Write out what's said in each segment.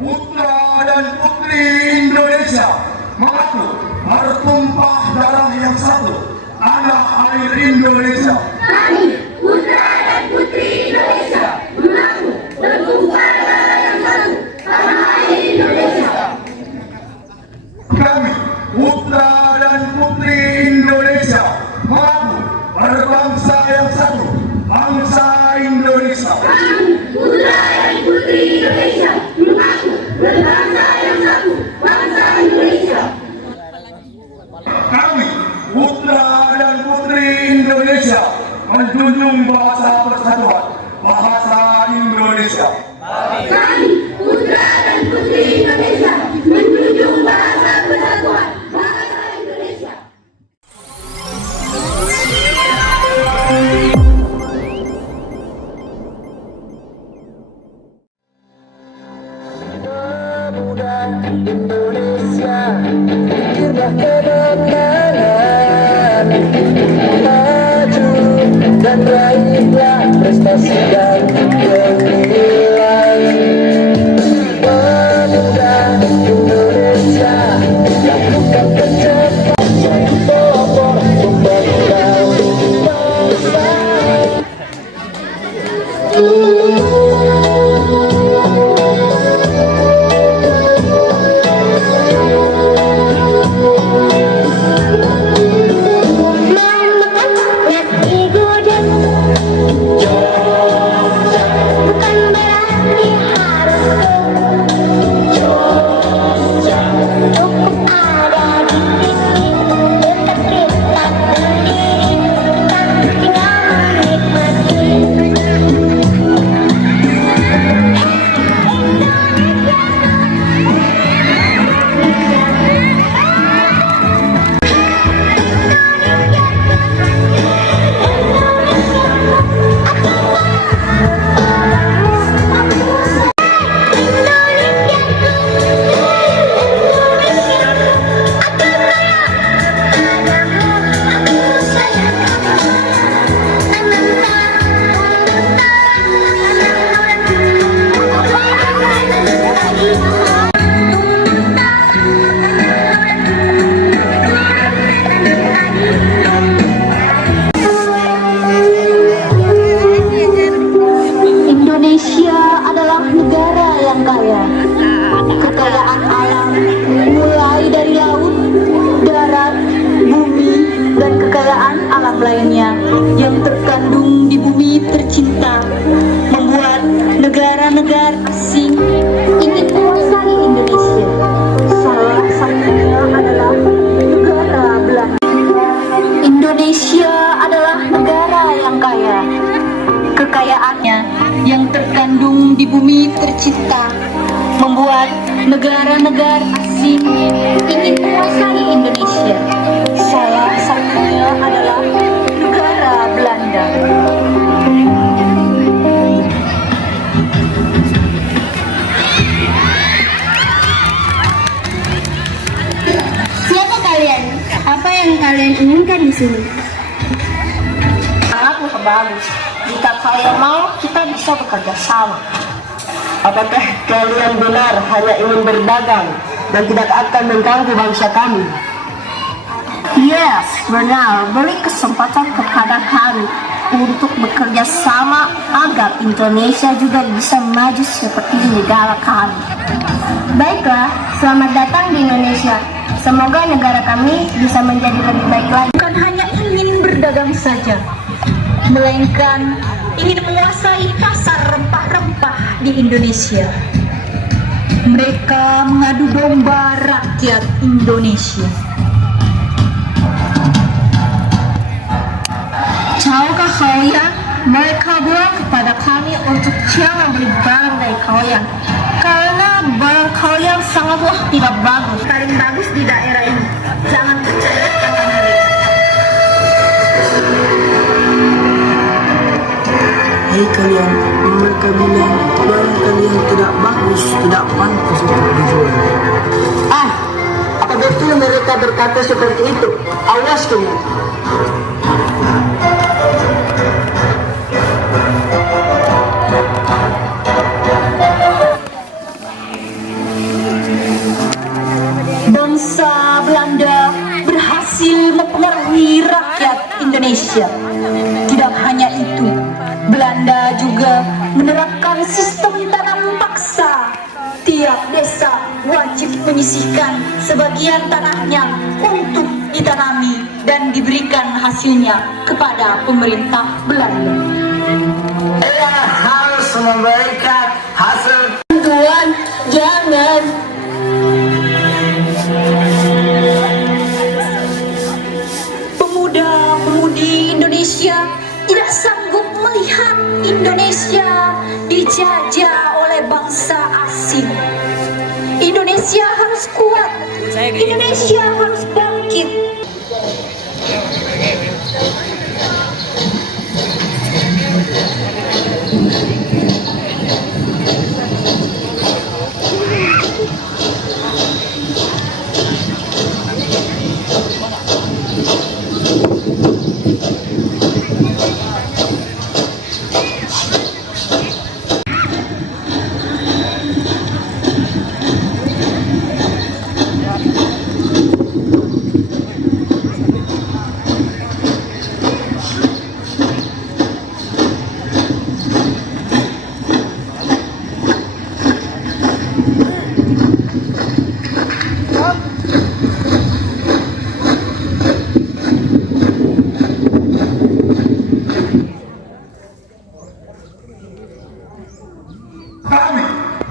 putra dan putri Indonesia mengaku bertumpah darah yang satu, tanah air Indonesia. Kami, putra dan putri Indonesia, mengaku bertumpah darah yang satu, tanah air Indonesia. Kami, putra dan putri Indonesia, mengaku berbangsa yang satu, bangsa Indonesia. Kami, putra dan putri Indonesia, mengaku berbangsa yang satu, bangsa Indonesia. Kami, putra dan putri Indonesia, menjunjung bahasa persatuan, bahasa Indonesia. Kami, putra dan putri Indonesia, menjunjung bahasa persatuan, bahasa Indonesia. Pemuda Indonesia, pikirlah ke depan, maju dan raihlah prestasi dan nilai. Pemuda Indonesia, lakukan kecepatan pelopor pembangunan bangsa. Indonesia adalah negara yang kaya. Kekayaan alam mulai dari laut, darat, bumi, dan kekayaan alam lainnya yang terkandung di bumi tercinta membuat negara-negara asing ingin menguasai Indonesia. Salah satunya adalah negara Belanda. Indonesia adalah negara yang kaya. Kekayaannya yang terkandung di bumi tercinta membuat negara-negara asing ingin menguasai Indonesia. Salah satunya adalah negara Belanda. Siapa kalian? Apa yang kalian inginkan di sini? Sangatlah bagus. Jika kalian mau, kita bisa bekerja sama. Apakah kalian benar hanya ingin berdagang dan tidak akan mengganggu bangsa kami? Yes, benar. Beri kesempatan kepada kami untuk bekerja sama agar Indonesia juga bisa maju seperti negara kami. Baiklah, selamat datang di Indonesia. Semoga negara kami bisa menjadi lebih baik lagi. Bukan hanya ingin berdagang saja, melainkan ingin menguasai pasar rempah-rempah di Indonesia. Mereka mengadu domba rakyat Indonesia. Tahukah kalian, mereka bilang kepada kami untuk jangan beli barang dari kalian karena barang kalian sangatlah tidak bagus. Paling bagus di daerah ini. Jangan percaya kata mereka. Hei kalian, mereka bilang barang kalian tidak bagus, tidak pantas untuk dijual. Apa betul mereka berkata seperti itu? Awas kalian. Setiap desa wajib menyisihkan sebagian tanahnya untuk ditanami dan diberikan hasilnya kepada pemerintah Belanda. Ia harus memberikan hasil. Tuan, jangan. Pemuda-pemudi Indonesia tidak sanggup melihat Indonesia dijajah oleh bangsa asing. Indonesia harus kuat. Indonesia harus bangkit. Kami,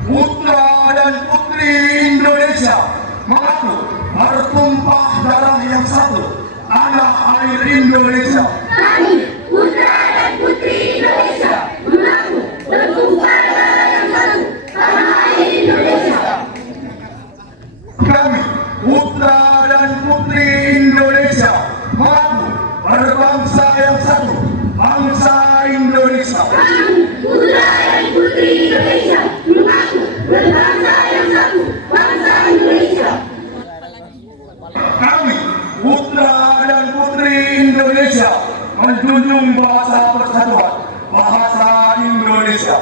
putra dan putri Indonesia, mengaku bertumpah darah yang satu, tanah air Indonesia. Kami, putra dan putri Indonesia, mengaku bertumpah darah yang satu, tanah air Indonesia. Kami, putra dan putri Indonesia, mengaku berbangsa yang satu, bangsa Indonesia. Kami, putra dan putri Indonesia, mengaku berbangsa yang satu, bangsa Indonesia. Kami, putra dan putri Indonesia, menjunjung bahasa persatuan, bahasa Indonesia.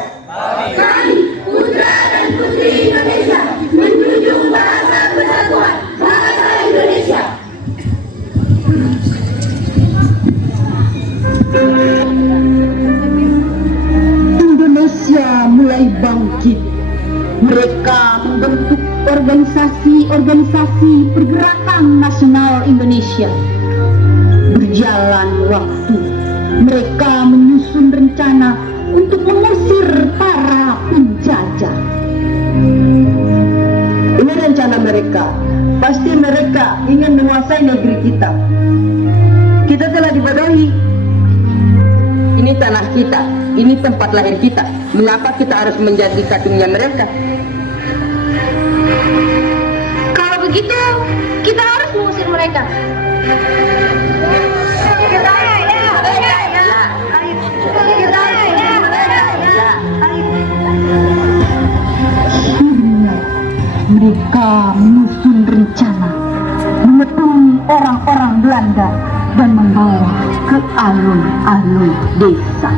Kami, putra dan putri Indonesia, menjunjung bahasa persatuan, bahasa Indonesia. Indonesia mulai bangkit. Mereka membentuk organisasi-organisasi pergerakan nasional Indonesia. Berjalan waktu, mereka menyusun rencana untuk mengusir para penjajah. Ini rencana mereka. Pasti mereka ingin menguasai negeri kita. Kita telah dibodohi. Ini tanah kita. Ini tempat lahir kita. Mengapa kita harus menjadi katungnya mereka? Kalau begitu, kita harus mengusir mereka. Mereka menyusun rencana, mengepung orang-orang Belanda dan membawa ke alun-alun desa.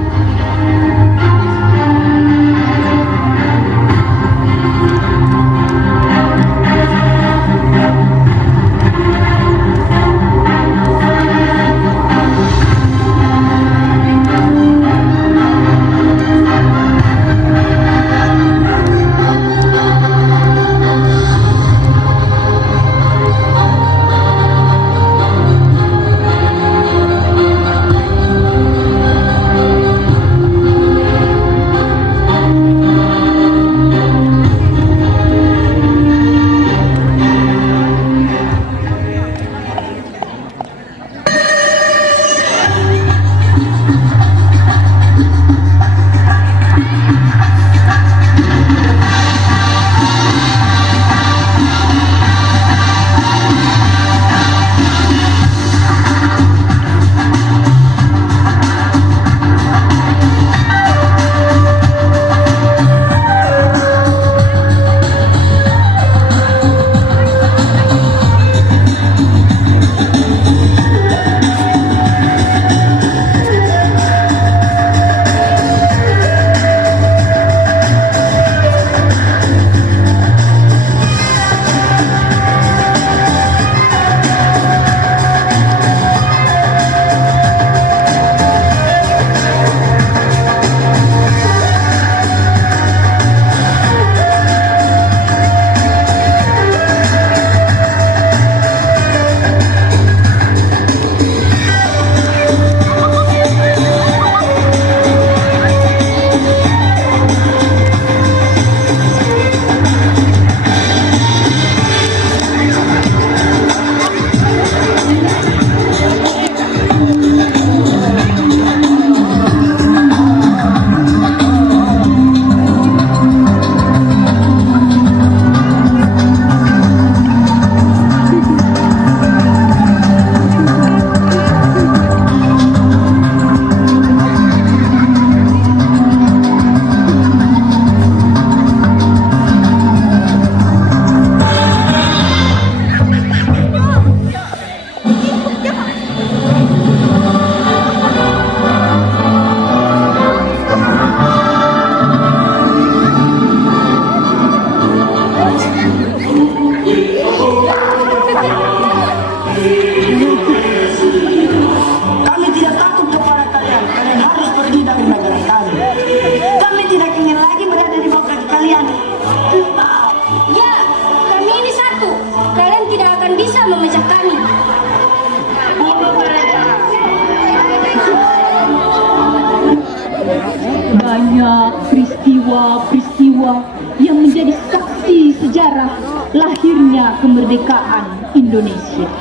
sejarah lahirnya kemerdekaan Indonesia.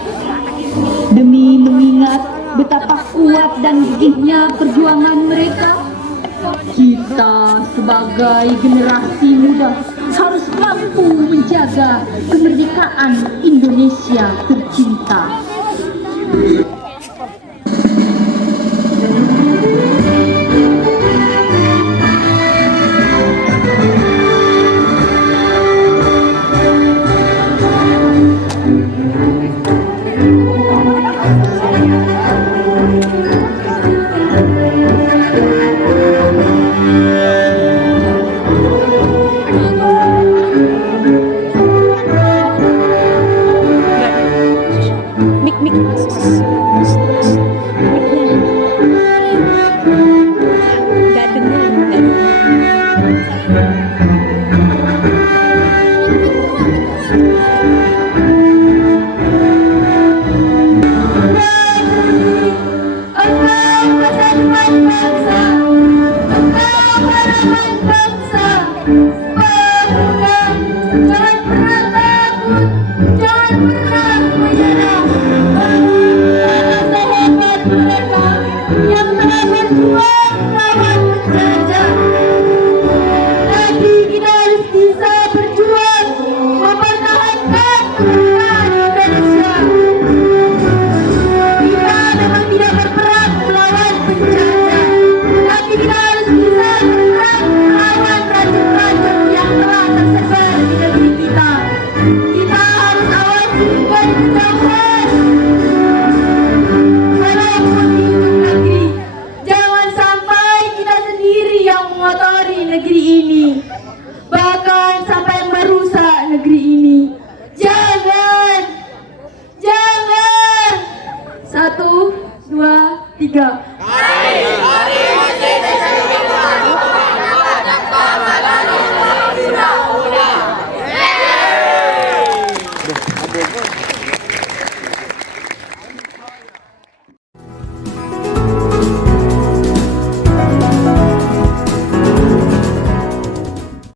Demi mengingat betapa kuat dan gigihnya perjuangan mereka, kita sebagai generasi muda harus mampu menjaga kemerdekaan Indonesia tercinta. Satu, dua, tiga. Aduh,